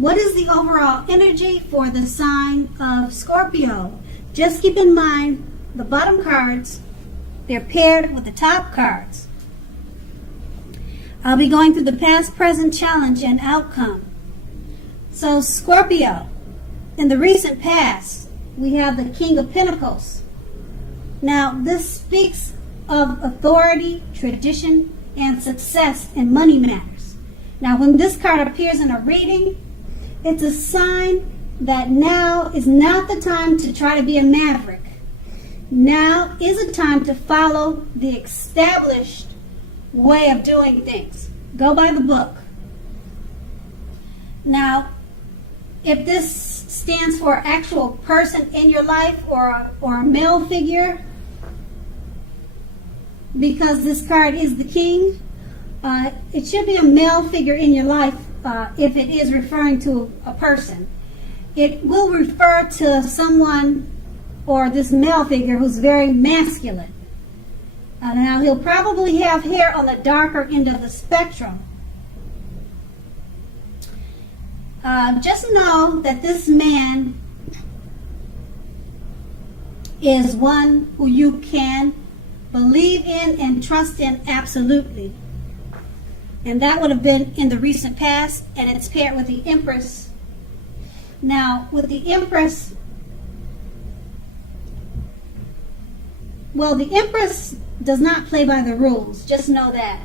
What is the overall energy for the sign of Scorpio? Just keep in mind the bottom cards, they're paired with the top cards. I'll be going through the past, present, challenge, and outcome. So Scorpio, in the recent past, we have the King of Pentacles. Now, this speaks of authority, tradition, and success in money matters. Now, when this card appears in a reading, it's a sign that now is not the time to try to be a maverick. Now is a time to follow the established way of doing things. Go by the book. Now, if this stands for an actual person in your life or a male figure, because this card is the king, it should be a male figure in your life if it is referring to a person. It will refer to someone or this male figure who's very masculine. Now, he'll probably have hair on the darker end of the spectrum. Just know that this man is one who you can believe in and trust in absolutely. And that would have been in the recent past, and it's paired with the Empress. Now, with the Empress, well, the Empress does not play by the rules. Just know that.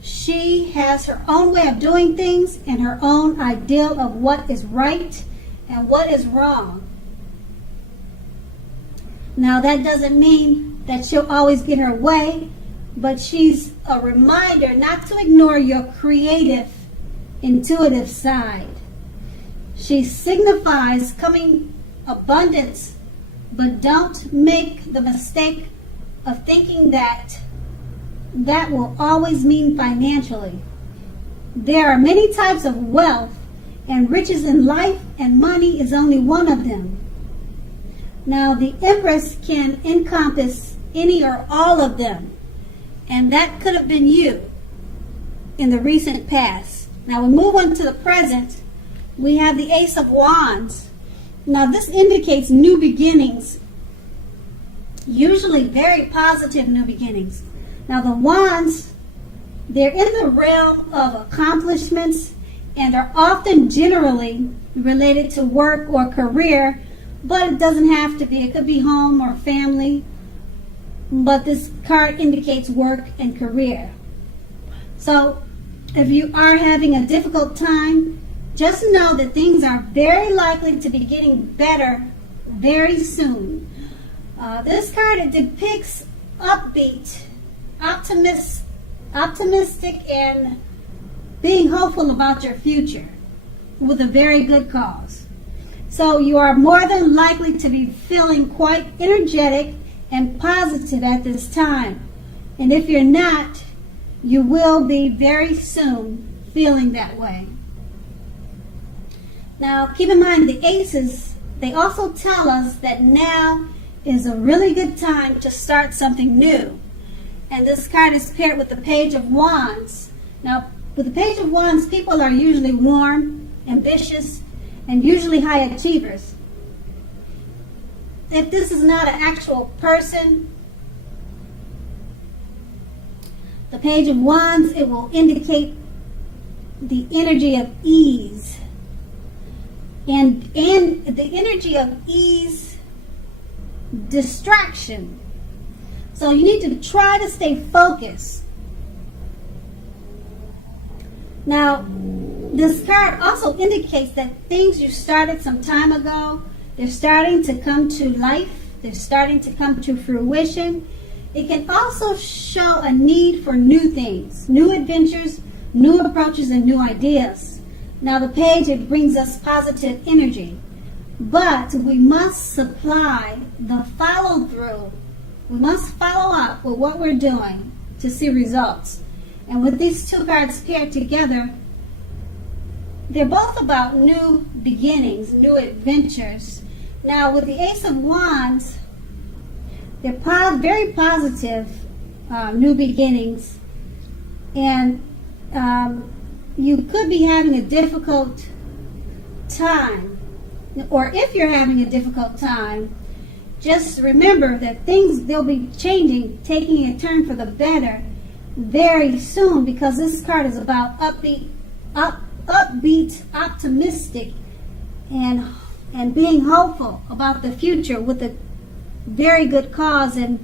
She has her own way of doing things and her own ideal of what is right and what is wrong. Now, that doesn't mean that she'll always get her way, but she's a reminder not to ignore your creative, intuitive side. She signifies coming abundance, but don't make the mistake of thinking that that will always mean financially. There are many types of wealth, and riches in life and money is only one of them. Now, the Empress can encompass any or all of them, and that could have been you in the recent past. Now, we move on to the present. We have the Ace of Wands. Now, this indicates new beginnings, usually very positive new beginnings. Now, the Wands, they're in the realm of accomplishments and are often generally related to work or career, but it doesn't have to be. It could be home or family, but this card indicates work and career. So, if you are having a difficult time, just know that things are very likely to be getting better very soon. This card, it depicts upbeat, optimistic, and being hopeful about your future with a very good cause. So you are more than likely to be feeling quite energetic and positive at this time. And if you're not, you will be very soon feeling that way. Now, keep in mind the aces, they also tell us that now is a really good time to start something new. And this card is paired with the Page of Wands. Now, with the Page of Wands, people are usually warm, ambitious, and usually high achievers. If this is not an actual person, the Page of Wands, it will indicate the energy of ease. And the energy of ease, distraction. So you need to try to stay focused. Now, this card also indicates that things you started some time ago, they're starting to come to life. They're starting to come to fruition. It can also show a need for new things, new adventures, new approaches, and new ideas. Now, the page, it brings us positive energy. But we must supply the follow-through. We must follow up with what we're doing to see results. And with these two cards paired together, they're both about new beginnings, new adventures. Now, with the Ace of Wands, they're very positive new beginnings. And you could be having a difficult time, or if you're having a difficult time, just remember that they'll be changing, taking a turn for the better very soon, because this card is about upbeat, optimistic, and being hopeful about the future with a very good cause and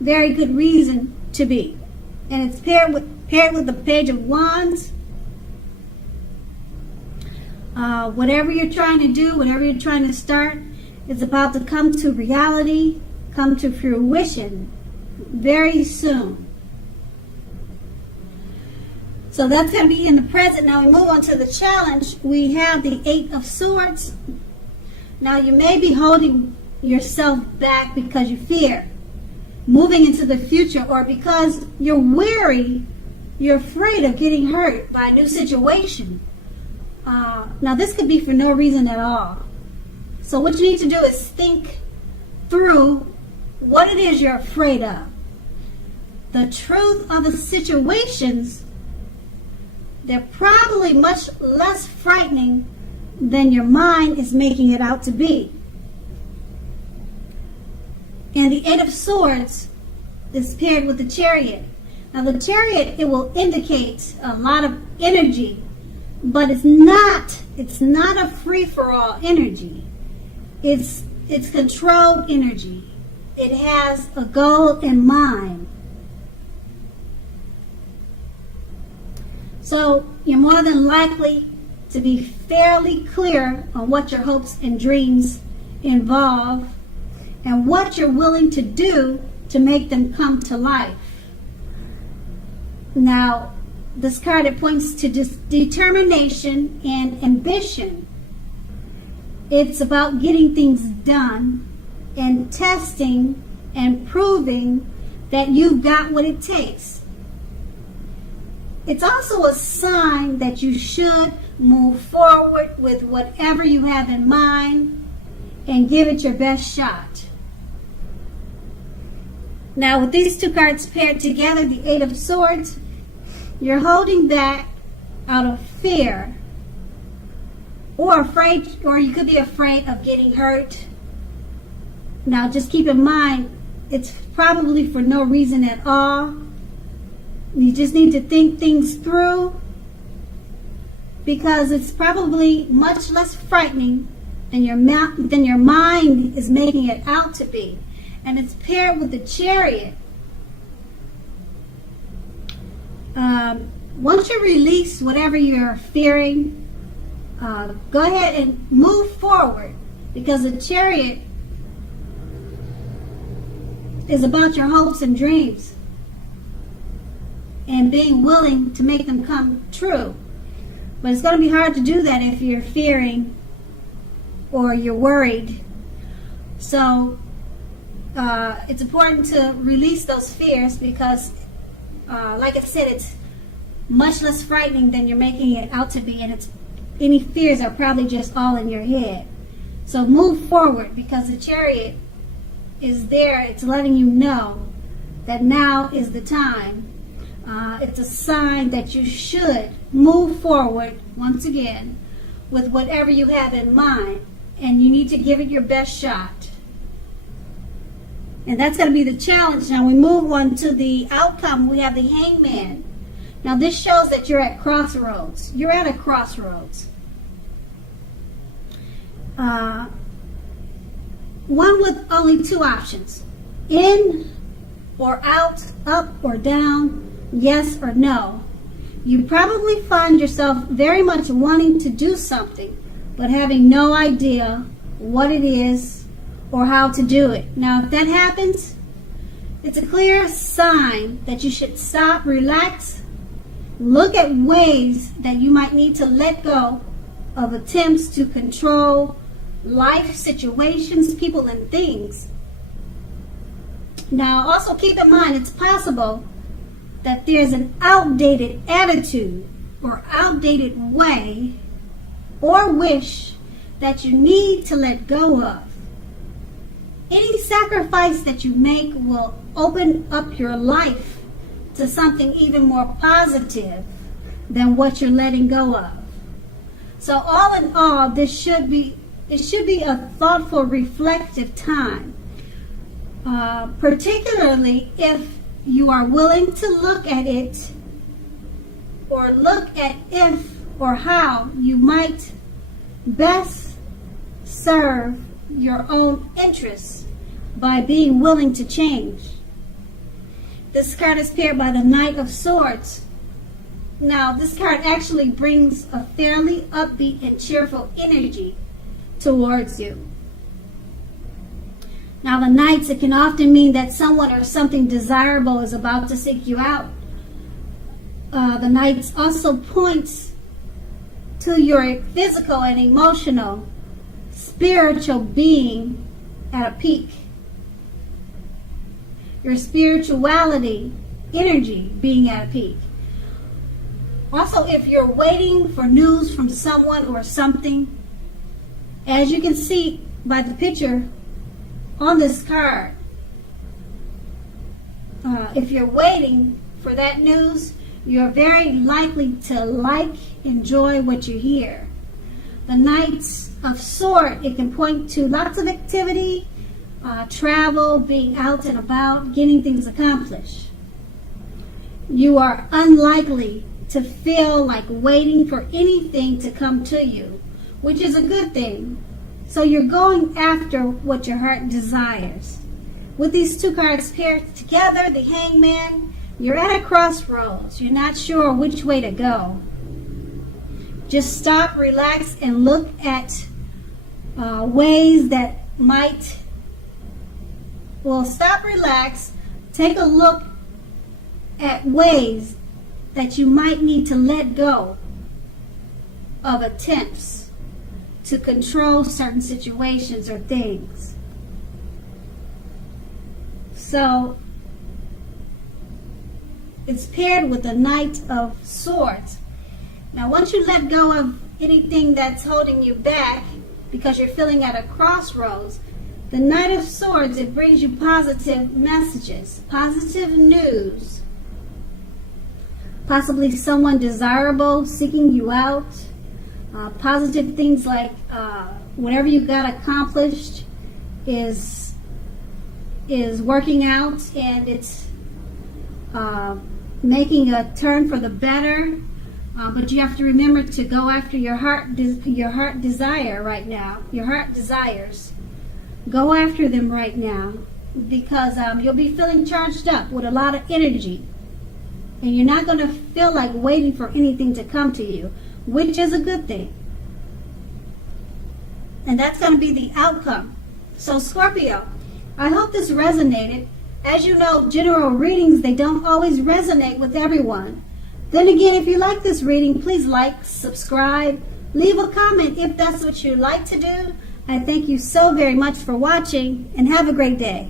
very good reason to be. And it's paired with the Page of Wands. Whatever you're trying to do, whatever you're trying to start, is about to come to reality, come to fruition very soon. So that's going to be in the present. Now we move on to the challenge. We have the Eight of Swords. Now you may be holding yourself back because you fear moving into the future, or because you're weary, you're afraid of getting hurt by a new situation. Now this could be for no reason at all. So what you need to do is think through what it is you're afraid of. The truth of the situations, they're probably much less frightening than your mind is making it out to be. And the Eight of Swords is paired with the Chariot. Now the Chariot, it will indicate a lot of energy, but it's not a free-for-all energy. It's controlled energy. It has a goal in mind. So you're more than likely to be fairly clear on what your hopes and dreams involve and what you're willing to do to make them come to life. Now, this card, it points to determination and ambition. It's about getting things done and testing and proving that you've got what it takes. It's also a sign that you should move forward with whatever you have in mind and give it your best shot. Now, with these two cards paired together, the Eight of Swords, you're holding back out of fear, or you could be afraid of getting hurt. Now, just keep in mind, it's probably for no reason at all. You just need to think things through, because it's probably much less frightening than your mind is making it out to be. And it's paired with the Chariot. Once you release whatever you're fearing, go ahead and move forward, because the Chariot is about your hopes and dreams and being willing to make them come true. But it's going to be hard to do that if you're fearing or you're worried. So it's important to release those fears, because like I said, it's much less frightening than you're making it out to be, and any fears are probably just all in your head. So move forward, because the Chariot is there. It's letting you know that now is the time. It's a sign that you should move forward once again with whatever you have in mind, and you need to give it your best shot. And that's going to be the challenge. Now we move on to the outcome. We have the Hangman. Now this shows that you're at crossroads. You're at a crossroads. One with only two options: in or out, up or down, yes or no. You probably find yourself very much wanting to do something, but having no idea what it is or how to do it. Now, if that happens, it's a clear sign that you should stop, relax, look at ways that you might need to let go of attempts to control life situations, people, and things. Now, also keep in mind, it's possible that there's an outdated attitude or outdated way or wish that you need to let go of. Any sacrifice that you make will open up your life to something even more positive than what you're letting go of. So all in all, it should be a thoughtful, reflective time, particularly if you are willing to look at it, or look at if or how you might best serve your own interests by being willing to change. This card is paired by the Knight of Swords. Now, this card actually brings a fairly upbeat and cheerful energy towards you. Now, the Knights, it can often mean that someone or something desirable is about to seek you out. The Knights also points to your physical and emotional, spiritual being at a peak. Your spirituality, energy being at a peak. Also, if you're waiting for news from someone or something, as you can see by the picture on this card, if you're waiting for that news, you're very likely to enjoy what you hear. The Knights of Swords, it can point to lots of activity, travel, being out and about, getting things accomplished. You are unlikely to feel like waiting for anything to come to you, which is a good thing. So you're going after what your heart desires. With these two cards paired together, the Hangman, you're at a crossroads. You're not sure which way to go. Just stop, relax, and look at ways that might... Well, stop, relax, take a look at ways that you might need to let go of attempts to control certain situations or things. So, it's paired with the Knight of Swords. Now, once you let go of anything that's holding you back because you're feeling at a crossroads, the Knight of Swords, it brings you positive messages, positive news. Possibly someone desirable seeking you out. Positive things like whatever you got accomplished is working out, and it's making a turn for the better. But you have to remember to go after your heart desire right now. Your heart desires. Go after them right now, because you'll be feeling charged up with a lot of energy. And you're not going to feel like waiting for anything to come to you, which is a good thing. And that's going to be the outcome. So, Scorpio, I hope this resonated. As you know, general readings, they don't always resonate with everyone. Then again, if you like this reading, please like, subscribe, leave a comment if that's what you like to do. I thank you so very much for watching, and have a great day.